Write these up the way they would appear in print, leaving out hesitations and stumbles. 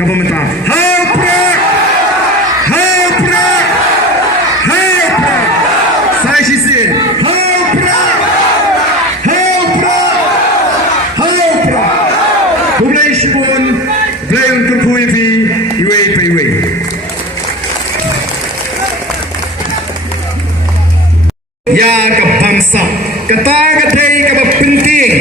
ke pemerintah. Haprak! Haprak! Haprak! Saya sisi. Haprak! Haprak! Haprak! Publik pun belum terpuji iwe iwe. Ya ke bangsa, kata kadai ke penting.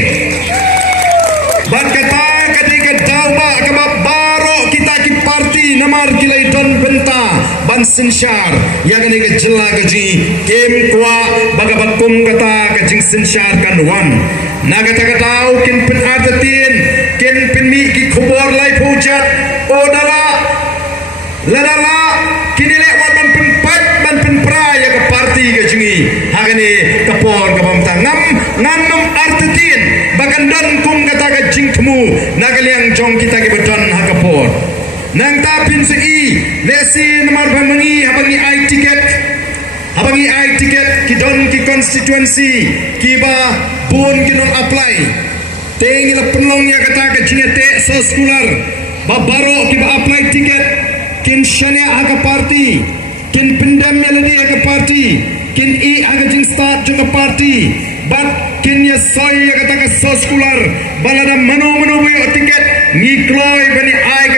Bat kata kadai ke dawa ke baro kita ki parti namar kilai don benta ban sensyar. Ya kan ke jela gaji kem kwa baga bakum kata ke jing sensyar kan wan. Na kata katau kin pen artatin kin pen mi ki khobor lai pujat odala ladala kini lewat ban pen pat ban pen pra ya ke parti ke jingi. Hagani kapor ke bamta ngam artatin bagan don kum kata ke jing temu nagaliang jong kita ke bedon hakapor. Nang tapin si lesi nomor bangi habangi ai tiket kidon ki constituency kiba pun kinong apply tengi la penlong ya kata ke jingete so scholar babaro kiba apply tiket kin shania aga party kin pendam melodi aga party kin aga jing start jung party but kin ya soy ya kata ke so scholar balada mano boyo tiket ngikloi bani ai ke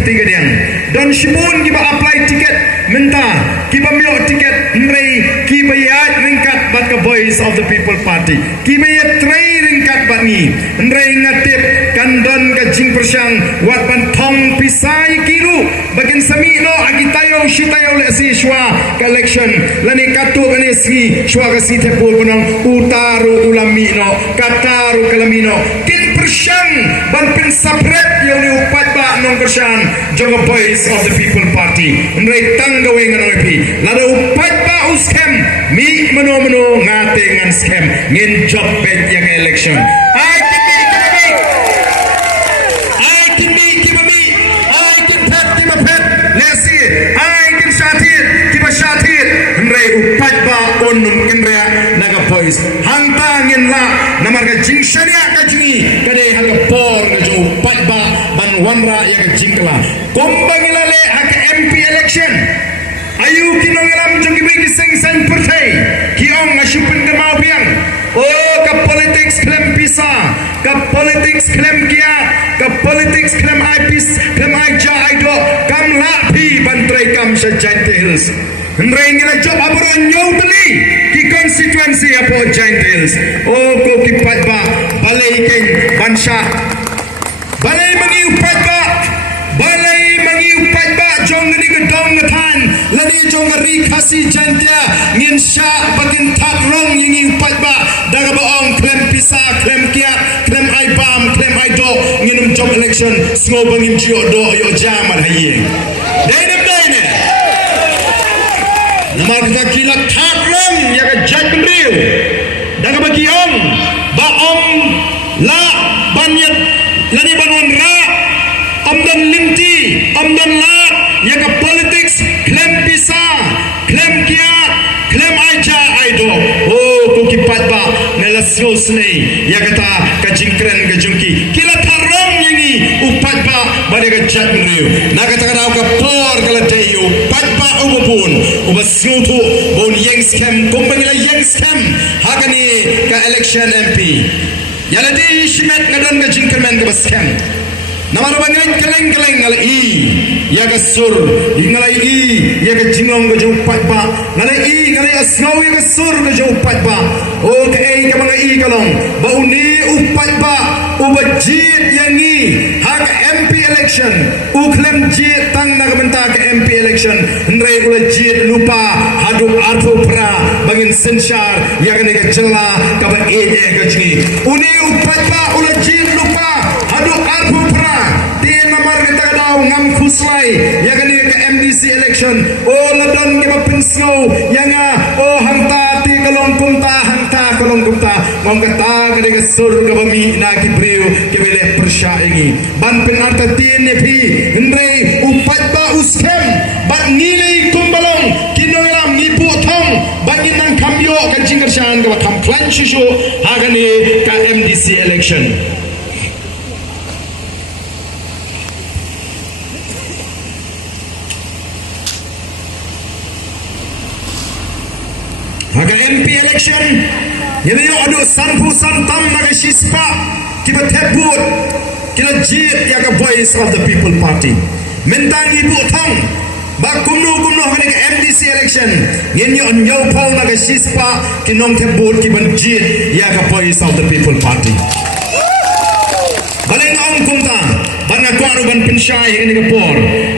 ketiga diang dan shibun kiba apply tiket menta kiba mio tiket nrei kiba ya ringkat bat ke voice of the people party kiba ya trai ringkat bat ni nrei ngatip kandon ke jing persyang wat ban thong pisai kiru bagian sami no agitayo shitayo le si shwa ke election lani katu kani si shwa ke si tepul punong utaru ulami no kataru kalamino kin persyang ban pin sapret yang ni upat ba nong persyang jong voice of the people party nrei tanggawe nganoy pi lada upat ba uskem mi mano ngate ngan scam ngin job bet yang election I can be pet let's see I can shatir nrei upat ba onum kinrea naga voice hangta ngin la namar ka jing sharia ka jingi kade haga por ka jo upat ba ban wanra ya ka jingkla kombangilale hak MP election ayu kinongalam jongi bagi seng partai kiong asyupin ke mau biang oh ke politics klem pisa ke politics klem kia ke politics klem ipis klem aja aido kam lapi bantrai kam Giant Hills nrei ngila job abro nyau teli ki constituency apo Giant Hills oh ko kipat ba balai ken bansha balai mangi upat ba jong ni gedong ngathan lani jong ri khasi jantia ngin sha bagin thak rong yingi upat ba daga baong klem pisa klem kia klem ai bam klem ai do nginum job election sngo bangim jio do yo jaman haye dene namar kita kilak thak rong ya ka jaj beriu daga bagi om ba om la banyat lani banwan ra omdan linti omdan la ya ka politics klem pisa klem kia klem aja aido oh ko kipat ba nelasyo snei ya kata ka jingkren ka jungki kila tharong yangi upat ba bade ka jat mriu na kata ka ka por kala teyo upat ba ubupun ubasyoto bon yang scam kumbangila yang scam hakani ka election MP yaladi shimet ngadon ka jingkren ka scam namar bangai keleng ngal ya ka sur ngalai ya ka jinglong ka jo pat ba ngalai asngau ya ka sur ka jo pat ba o ka ka mga kalong ba uni upat ba ubajit yangi ha ka MP election uklem jit tang na ka ka MP election nrai ulajit lupa haduk artho pra bangin sensyar ya ka ka jela ka ba ka jini uni upat ba ulajit lupa haduk artho pra din namar kita daw ngam khuslai ya kan ke MDC election oh ladon ke pinsgo yang oh hangta ti kalong kumta ngom kata ke sur ke bami na ki brio ke bele persya ini ban penarta tin ne phi ndrei upat ba uskem ban nilai kumbalong kinolam ni puthong bangin nang kambyo ka jingershan ka tham klan shisho hagani ka MDC election MP election yana yo adu sanpu santam naga shispa kiba tebut kila jit yaga voice of the people party mentang ibu thong ba kumnu hane ke MDC election ngenyo nyau pau naga shispa kinong tebut kiban jit yaga voice of the people party baleng ong kumta bana kwaru ban pinsyai ini ke por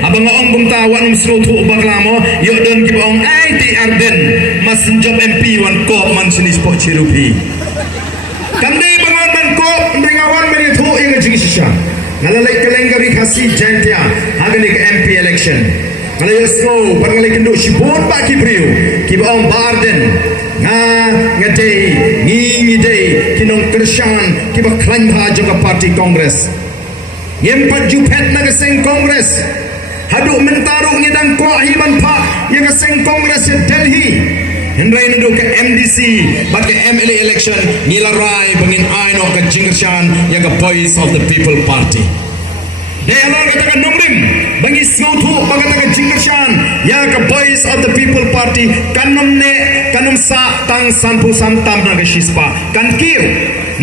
abang ong kumta wan srotu baklamo yo don kibong ai ti arden mas job MP wan ko man sinis po chirupi kande bangon ban ko bringawan meni thu ing jing sisha ngalalai keleng gari khasi jantia hagani ke MP election kalau yosno bangalai kendo sibon ba kibriu kibong barden ngadei ngidei kinong kershan kiba klan bha joka party congress yempat jupet naga seng congress hadu mentaru ngidang ko himan pha yaga seng congress Delhi hendrai nadu ke MDC bat ke MLA election nilarai bangin aino ke jingershan yaga voice of the people party de alor kata nomrim bangi snothu bagata jingershan yaga voice of the people party kanum sa tang sanpu santam naga shispa kan kiu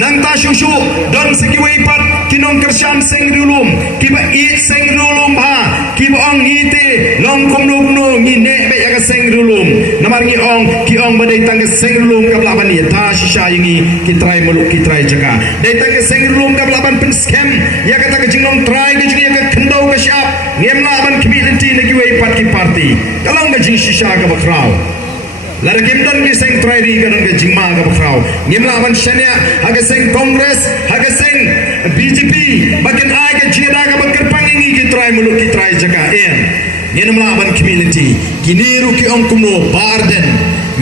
nang ta shushu don sekiwai pat kinong kershan seng rulum kiba eat seng rulum ha kiba ong ngite long komno ngine be yaga seng rulum namar ngi ong ki ong badai tang seng rulum kabla ban ya ta shisha yingi kitrai muluk kitrai jaga dai tang seng rulum kabla ban pen scam yaga ta jinglong try ge jingi yaga kendau ke syap ngemla ban kibilenti nagi wai pat ki party kalau ga jing shisha ka bakrau lara gimdon gi seng trairi ganon ge jingma ga bakrau ngimla ban shania haga seng congress haga seng BJP bakin aga jida ga bakar pangingi ki try muluk ki try jaga en ngenamla ban community kiniru ki ong kumno barden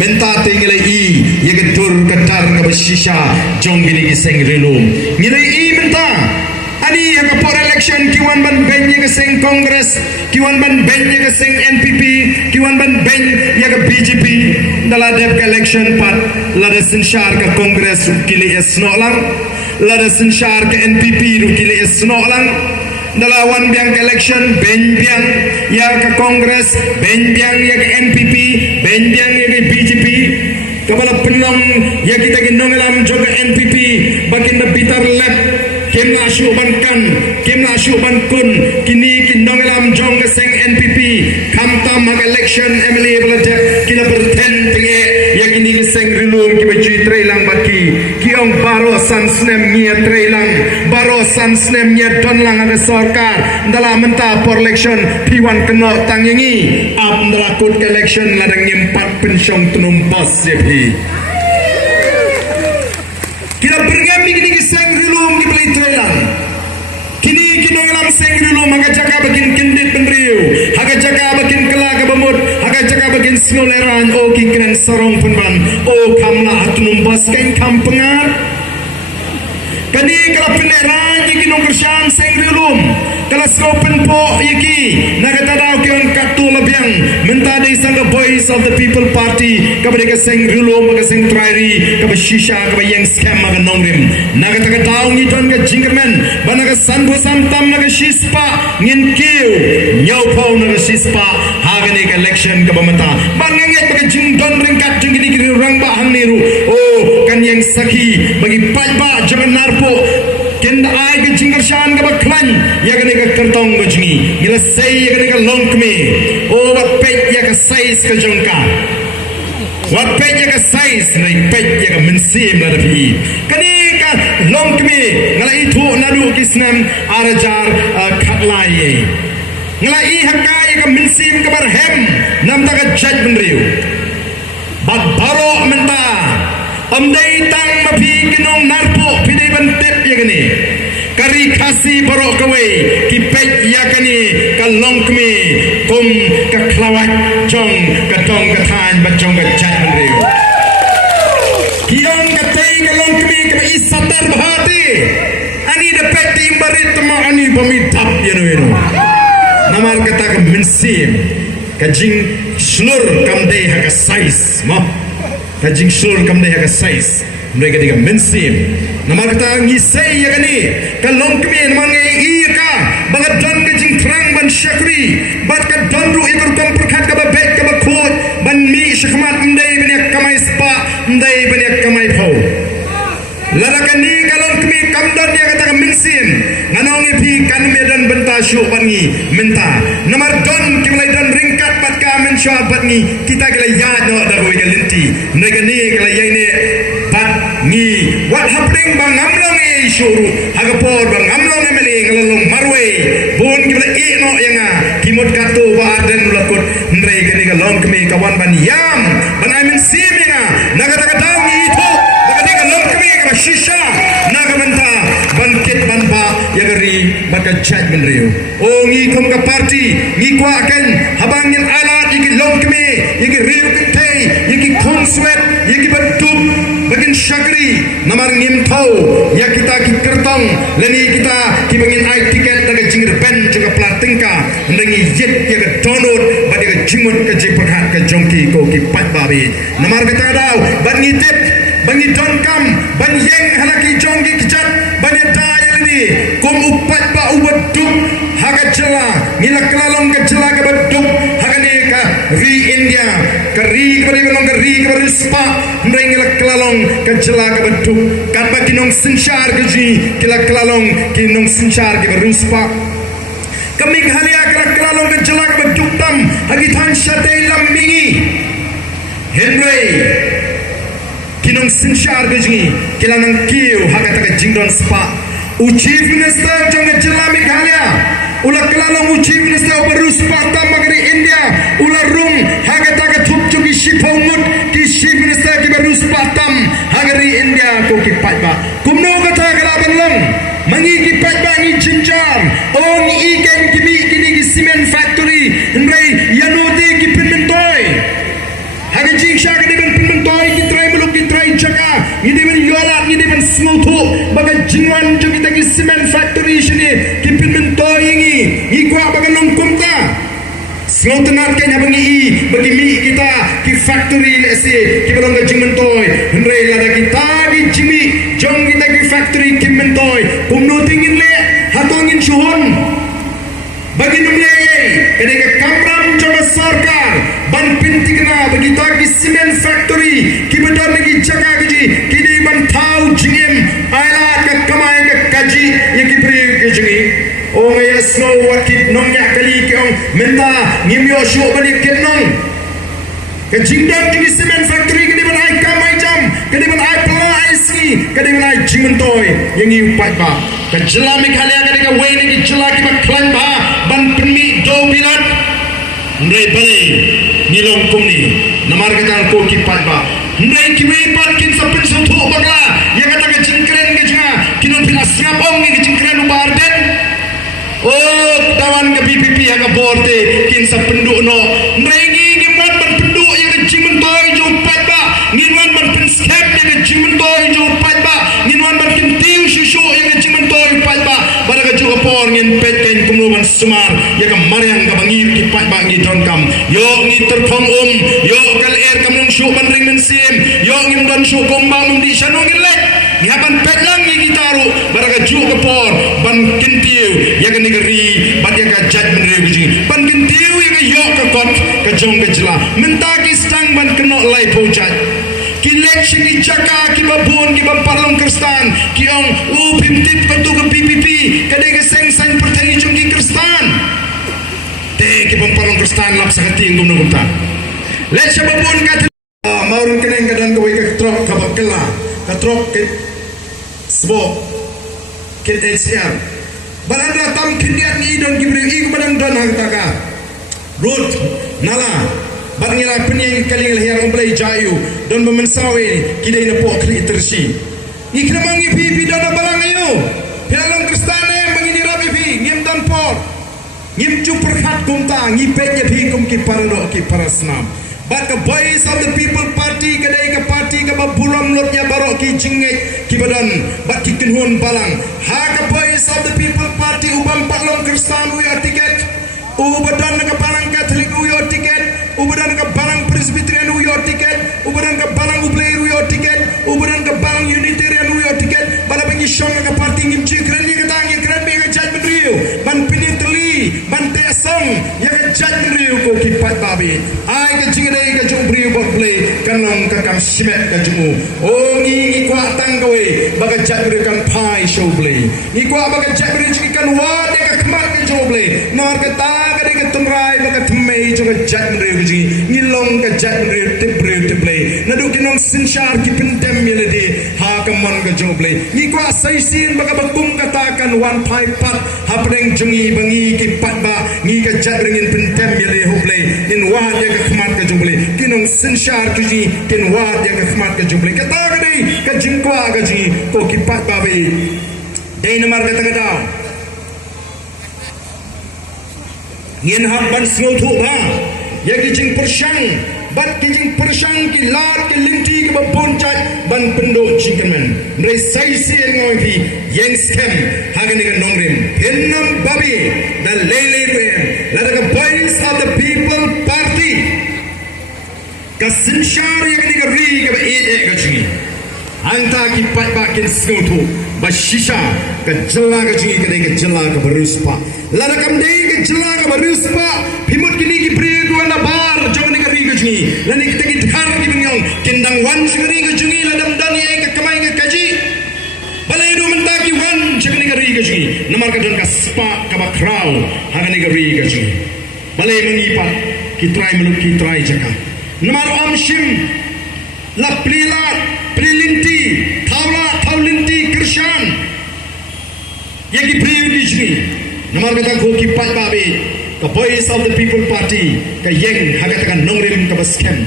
menta tengelai i yaga tur katar ga bashisha jongili gi seng relum ngilai i menta ani yaga por election kiwan ban benye ga seng congress kiwan ban benye ga seng NPP kiwan ban ben yaga BJP dala dep election pat lada sinshar ka congress kili esno lang lada sinshar ka NPP ru kili esno lang dala wan biang election ben biang yaga congress ben biang yaga NPP ben biang yaga BJP kabala penong ya kita gendong alam joga NPP bakin na bitar lep kemna syu ban kun kini kindong alam jong ke seng NPP kamta mag election MLA belade kila berten pinge ya kini ke seng rilum ki baju trailang baki ki ong baro san snem nia trailang baro san snem nia don lang ada sarkar ndala menta por election P1 keno tangingi ap ndala kut ke election ladang nyempat pensyong tenumpas sepi kila bergami kini ke seng rilum ki beli trailang kini alam seng rilum haga jaga bakin kendit penriu haga jaga bakin kelaga bamut haga jaga bakin snoleran o ki kren sarong penban o kamla atunum bas kain kampengar kani kala peneran yiki nong kershan seng rilum kala skopen po yiki naga tadaw ki on katu labyang mentade sanga voice of the people party kabade ka seng rilum ka seng trairi ka shisha ka yang scam ka nongrim naga taga daw ngi ton ka jingerman banaga sanbu santam naga shispa ngin kiu nyau pau naga shispa hagani ka election ka bamata banganget ka jingdon ringkat jingini ki rang ba hang niru oh kan yang saki bagi pajba jangan narpo kenda ai ke jingershan ka baklan ya gane ka kartong bajngi gila sei ya gane ka longkme o wat pet ya ka size ka jongka wat pet ya ka size na pet ya ka mensim la dapi kani ka longkme ngala itu nadu kisnam arajar khatlaye ngala I hakka ya ka mensim ka barhem nam ta ka judgment riu bat baro menta amdai tang mapi kinong narpo pidai bantep ya gani kari khasi baro kawe ki pet ya kani ka longkme kum ka klawat jong ka tong ka than ba jong ka chat riu kiong ka tai ka longkme ka isatar bahati ani de pet timbarit ma ani pamidap ya no namar kata ka mensim ka jing slur kam dei ha ka size mo kajing sur kam deh ka size mereka tiga mensim namar kata ngisai ya kani kalong kemi namar ngai iya ka bangat dan kajing terang ban syakri bat ka donru ikut komperkat ka babet ka bakut ban mi syakmat ndai banyak kamai spa ndai banyak kamai pau larakani kalon kami kamdan dia kata mensim nganong ipi kan medan benta syuk bangi menta nomor don kimlai don ringkat bat ka men syua bat ngi kita kala ya no da go galinti ndai ni kala ya ni bat ngi what happening bang amlong e syuru hagapor bang amlong emeli ngalong marwe bon kimlai i no yanga kimot kato ba aden lakut ndai kani kalong kami kawan ban yam ban I mensim yanga nagata daw ni ito shisha naga menta bangkit banpa yagari baka chat benriu oh ngi kom ka party ngi kwa akan habang yang alat yiki lom kami yiki riu kentay yiki kong sweat yiki betup bagin syagri namar ngim tau ya kita ki kertong lani kita ki bangin ai tiket daga jingir ben juga platingka ndangi yit yaga download badi ka jimut ka jipakat ka jongki ko ki pat babi namar kita daw ban ngitip bangi donkam ban yeng halaki jonggi kijat bani dayal ni kum upat ba ubaduk haga jela ngila kelalong ka jela ka baduk haga ni ka ri India ka ri ka bari ka ri ka bari spa ndai ngila kelalong ka jela ka baduk kan ba kinong sinchar ka ji kila kelalong kinong sinchar ka bari spa kaming halia ka kelalong ka jela ka baduk tam hagi than shatai lambingi Henry kinong sinchar gajingi kilanang kiu hakata ka jingdon spa chief minister jong jilla Meghalaya ula kelalong chief minister baru spa tamagari India ula rung hakata ka thup chuki shipomut ki chief minister ki baru spa tam hagari India ko ki patba kumno kata kalaban long mangi ki patba ni jinjar on iken kimi kini ki cement factory ndai yanode ki pinmentoy haga jingsha ka diban pinmentoy ki try jaka ini men yolat ini men smutu baga jingwan jo kita ki cement factory sini ki pinmen toyingi ikwa baga longkomta slotenat kanya bangi bagi mi kita ki factory lesi ki balong jingmen toy hendrai lada kita ki jimi jong kita ki factory ki men toy kumno tingin le hatongin suhon bagi numle ketika kamram coba sarkar ban pintikna bagi tagi cement factory ki bedan lagi jaga gaji kini ban thau jingim ailat ka kamai ka kaji yang ki beri gaji oh ya snow what kit nong ya kali kyong menta ngimyo shu bani kit nong ka jingdam jigi cement factory kini ban ai kamai jam kini ban ai pala ai ski kini ban ai jingmentoy yang i upat ba ka jela Meghalaya kini ka way ni jela ki ba klan ba ban penmi do bilat ndai bale nilong kumni namar kata ko ki patba ndai ki we pat kin sapin sotho bagla ya kata ka jingkren ke janga kinon pila siap ong ni jingkren ubar den oh tawan ke PPP aga borte kin sapin du no ndai ngi man ban pendu ya ka jingmentoy jo patba nginwan ban pen scam ya ka jingmentoy jo patba nginwan ban kin tiu shushu ya ka jingmentoy patba baraga jo por ngin pet ken kumluman sumar ya ka maryang ka bangi ki patba ngi don kam yo ngi terpong yo kal air kamung shu ban ring men sim yo ngim don shu komba mum di shanong ngile ni hapan pet lang ngi gitaru baraga jo ka por ban kintiu ya ka negeri bat ya ka jat men re buji ban kintiu ya ka yo ka kot ka jong ka jela mentaki stang ban keno lai pojat ki election ni jaka ki babon ki bamparlong kristan ki ong pimtip ko to ka PPP kadai ka seng sang pertai jong ki kristan te ki bamparlong kristan lap sa kating gumno gumta let sa babon ka maurun kaneng kadan ko ka trok ka bakla ka trok ki sbo ki HCR barandra tam kindiat ni don ki bre i ko badang don hang taka road nala barangila penyeng kaling lahir umplay jayu don memensawe kidai na po kli tersi ikramang ipi don na barang ayo pialong kristane mangini rabi pi ngim dan por ngim jupur khat kumta ngipet ya pi kum ki parano ki parasnam but the voice of the people party kadai ka party ka baburam lot ya barok ki jingek ki badan but ki kinhun balang ha ka voice of the people party ubam paklong kristan uya tiket ubadan ka barang katolik uya tiket ubadan ka barang presbyterian uya tiket ubadan ka barang ublay uya tiket ubadan ka barang unitarian uya tiket bala bangi shong ka party ngim chikran ni ka tangi kran be ka judgment rio ban pinitli ban tes song ya ka jat riu ko ki pat babi ai ka jing dei ka jung riu bot play kan long ka kam simet ka jumu o ngi kwa tang ka we baga jat riu kan pai show play ngi kwa baga jat riu chi kan wa de ka kmat ka show play nor ka ta ka de ka tumrai baga thmei jo ka jat riu ji ngi long ka jat riu te play na du ki nong sin shar ki pin dem melody ha ka mon ka show play ngi kwa sai sin baga bakum ka ta kan wan pai pat hapeng jungi bangi ki pat ba ngi ka jat ringin pin tem melody ho play in wa de ka kmat ka show play ki nong sin shar tu ji kin wa de ka kmat ka show play ka ta ka dei ka jing kwa ka ji ko ki pat ba be dei na mar ka ta ka da ngin hab ban snow thu ba ya ki jing persyang bat ki jing persyang ki lar ki linti ki babon chat ban pendo jingkemen re sai si ngoi ki yang scam hagan ga nongrim pennam babi the lele rem la the boys of the people party ka sinshar ya ga ri ga e ga chi anta ki pat ba kin snow ba shisha ka jalla ga chi ga jalla ka baruspa la da kam dei ga jalla ka baruspa phimut ki ni ki pri ko na bar jong ni ga ri ga chi la ni ki ki thar ki nyong kindang wan chi ri ga chi la dam dan ye ka kamai ga kaji balai do man ta ki wan chi ni ga ri ga chi namar ka don ka spa ka ba kraw ha ga ni ga ri ga chi balai mangi pa ki try muluk ki try jaka namar am shim la plila prilinti thawla thawlinti krishan ye ki prilinti namar kata ko ki pat babe ka voice of the people party ka yeng haga taka nongrim ka baskem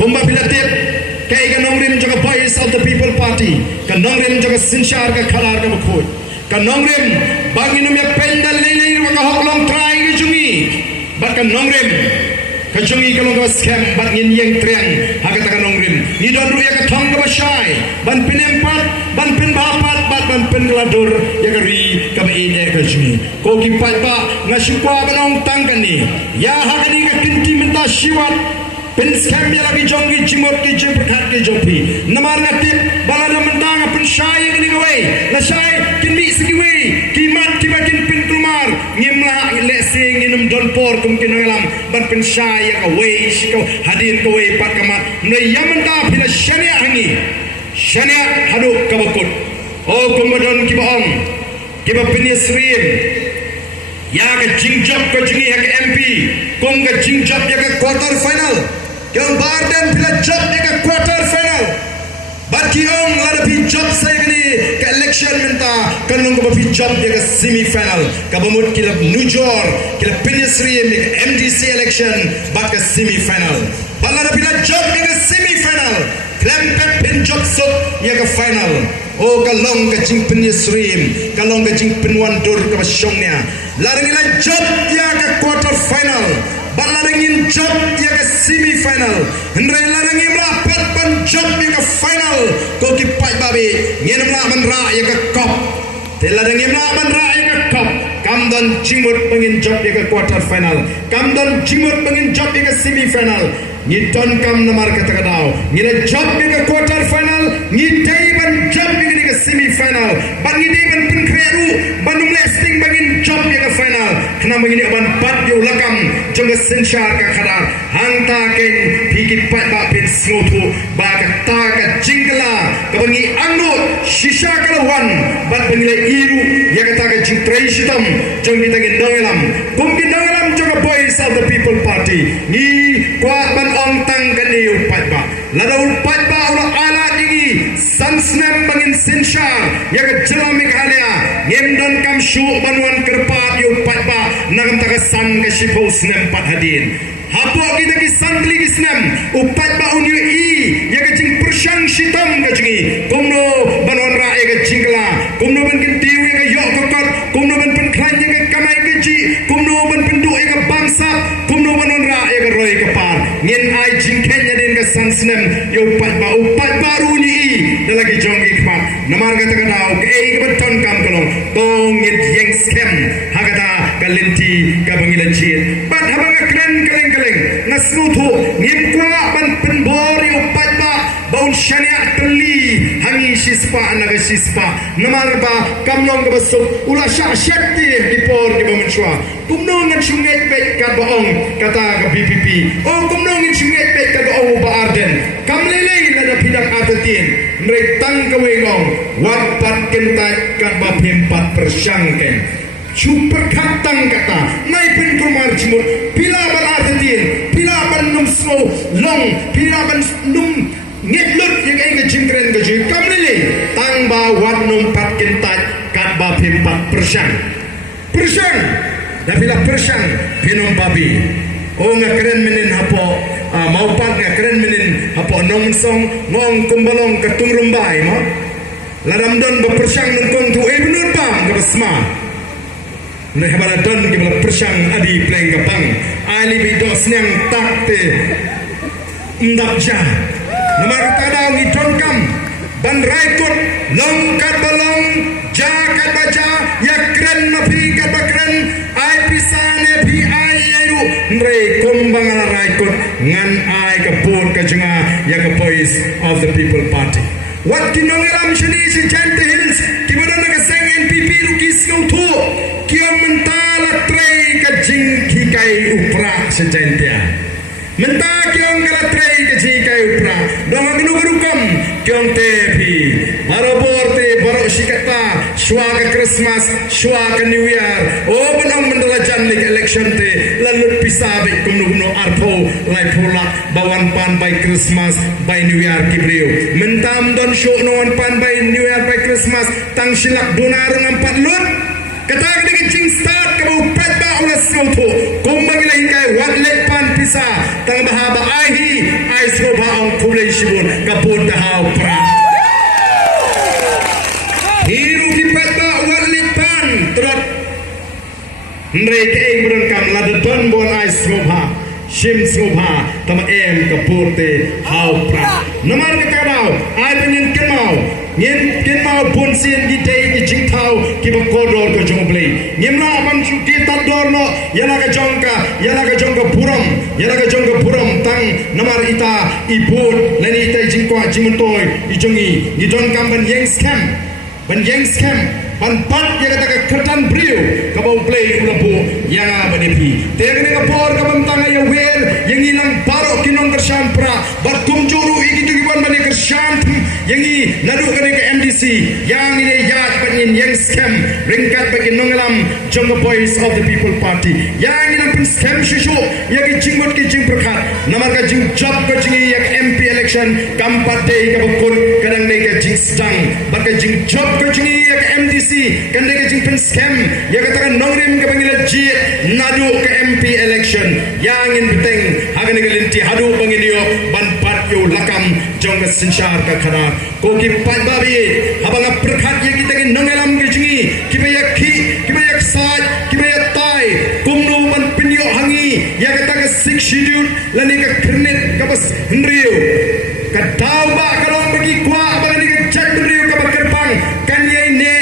kumba bilatet ka iga nongrim jaga voice of the people party ka nongrim jaga sinshar ka khalar ka bukhoi ka nongrim banginum ya pendal lele ka hoklong try ki jungi ba ka nongrim ka jungi ka long baskem bat ngin yeng triang haga taka nongrim ni don ru ya ka thong ka basai ban pinempat ban pin bapat bat ban pin ladur ya ka ri ka ba ine ka jungi ko ki pat ba ngasikwa ka nong tangkan ni ya haga ni ka kinti menta siwat pin scam ya lagi jongi chimot ki jemphat ki jompi namar ngatip balada mentang pin syai ni we la syai kin mi sigi we ki mat ki bakin pin tumar ngimla le sing inum don por kum kin ngalam ban pin syai ya ka we sikau hadir ka we pat kamat ne yamanta pin syania hangi syania hadu ka bakut o kumadon ki baong ki ba pin yasrim ya ka jingjap ka jingi ya ka MP kum ka jingjap ya ka quarter final yang barden bila job ya ka quarter final baki ong lada pi job saya kini ka election minta kanong ka pi job ya ka semi final ka bamut kila nujor kila pinisri ya MDC election bak ka semi final balada bila job ya ka semi final klempet pin job so ya ka final o kalong ka jing pinisri kalong ka jing pinwan dur ka syongnya larang ila job ya ka quarter final balarangin job ya ka semi final hendrai larangin rapat ban job ya ka final ko ki pai babi ngenam la man ra ya ka cup te larangin la man ra ya ka cup kam don jimut bangin job ya ka quarter final kam don jimut bangin job ya ka semi final ni ton kam namar ka takadao ni na job ya ka quarter final ni dai ban job ya ka semi final ban ni dai ban pin kreru banum lasting bangin job ya ka final kena begini aban pat yo lakam jong senshar ka khadar hangta ken phikit pat ba pin snothu ba ka ta ka jingla ka bangi angu shisha ka wan bat bangi iru ya ka ta ka jing traishitam jong kita ke dangalam kum ki dangalam jong boys of the people party ni kwa ban ong tang ka ni pat ba la da pat ba ula ala digi sansnam bangin senshar ya ka jelamik halia ngendon kam shu banwan kerpat yo pat ba nagam taka san ka shipo snem pat hadin hapo kita ki sandli ki snem upat ba unyu i ya ka jing persyang shitam ka jingi kumno banwan ra ya ka jingla kumno ban kin tiwi ka yo kokot kumno ban pen klan ya ka kamai ka ji kumno ban pen du ya ka bangsa kumno banwan ra ya ka roy ka par ngin ai jing kenya din ka san snem yo upat ba unyu i dalagi jong ikmat namar ka taka daw ka e ka baton kam kalong tong ngin yeng scam hagata kalinti ka bangilan chit bat habang kren kaleng kaleng nasnutu ngim kwa ban penbori upat ba baun syania teli hangi sispa naga sispa namar ba kamlong ka basuk ula sya syakti dipor di bamenswa kumnong ngan sungai baik ka baong kata ka BPP kumnong ngan sungai baik ka baong ba arden kamlele na pidang atatin nretang kawengong wapat kentai ka ba 4% super katang kata naipin kumar jimut pila berartin pila ban num slow long pila ban num ngitlut yang ay kajingkren kajing kamlili tang ba wan num pat kentat kat ba 4% dah pila persen pinum babi ngakeren menin hapo maupat ngakeren menin hapo nong song ngong kumbalong katung rumbai mo ladam don bepersang nungkong tu benur bang kabasma Mereka baladon kibala persang adi pleng kapang ali bidos nyang takte ndapja namar tadang idronkam ban raikut longkat balong jakat baca yakren mapi kat bakren ai pisane bi ai ayu mre kumbang ala raikut ngan ai kapur kajenga ya boys of the people party wat kinongeram shani si jante hills kibana nagaseng NPP rukis kau tu kion mentala trei ka jingki kai upra sejentia menta kion kala trei ka jingki kai upra dong minu berukam kion tepi baro borte baro shikata shwa ka Christmas shwa ka New Year benang mendala janlik election te lalut pisabe kumno arpo lai pola bawan pan by Christmas by New Year kibriu mentam don show no pan by New Year by Christmas tang silak donarung ampat lut kata dengan cing start kamu petba ulas kautu kumbang ilahin kai wat lek pan pisa tang bahaba ahi ais ko baong kulay shibun kapun dahau pra hiru ki petba wat lek pan trot mereka yang berengkam ladadon bon ais ko ba shim sobha tama kapur te hau pra namar ka daw ai penin kemau ngin kemau pun sien di day di jingtau ki ba kodor ko jongle ngimna abam chu ki tador no yana ka jongka puram tang namar ita ibut lani ita jingkwa jimuntoy ijongi idon kamban yang scam ban pat yang kata ketan brio kabau play ulapu yang badepi tengene kapor kabam tanga ya wer yang ilang barok kinong kersampra bat kumjuru ikitu giban bani kersam yang i nadu kene ke MDC yang ini yat banin yang scam ringkat bagi nongelam jonga boys of the people party yang ini pun scam shushu yang jingmut ki jing perkat namar ka jing job ka jing yang MP election kampat day kabukun kadang ne ka jing stang bat ka jing job ka jing yang MDC kan dia jing pen scam yang katakan nongrim ke panggil jit nadu ke MP election yang in beteng hagan ke linti hadu panggil dia ban pat yo lakam jong ke sinshar ka khana ko ki pat babi habang perkhat ye kita ke nongelam ke jingi kibaya saj kibaya tai kumnu ban pinyo hangi yang kata ke six schedule lani ke kernet ka bas hendriu ka tauba kalau bagi kwa abang ni ke jandriu ka bakerpang kan ye ne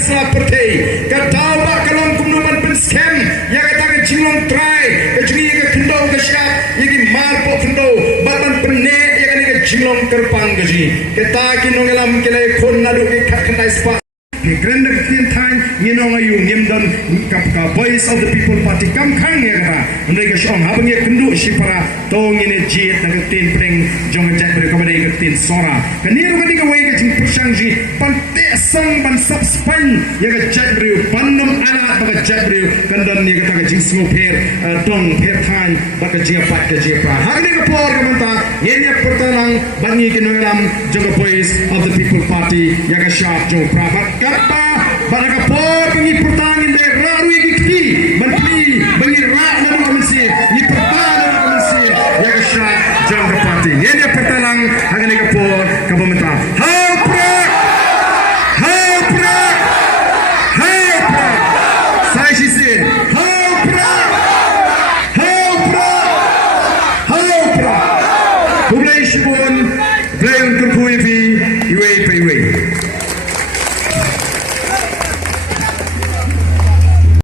seperti kata ba kalong kumnuman pen scam yang kata ke jinglong try ke jingi ke kendo ke syap yang marpo kendo batan penne yang ke jinglong terpang ke jingi kata kinongelam kelai kon nadu ke kakandai spa ke grande tin tan nginong ayu ngimdon kapka voice of the people party kam khang ya ka mereka syong habang ye kendo sipara tong ini jit nak tin pring jong jak berkomedi ke tin sora kaniru kadi ke wei ke jing persang ji pante sang ban subspan ya ke jak beriu pandam alat baka jak beriu kandan ye ke jing smoper tong per tan baka jing pat ke je pra hari ke por ke menta ye nya pertanang bangi ke nongram jong voice of the people party ya ke sharp jong pra kata baraka por bangi pertangin de raru ikti bangi ra na komisi ni pertang komisi ya ke sharp jong party ye nya pertanang hari ke por ke menta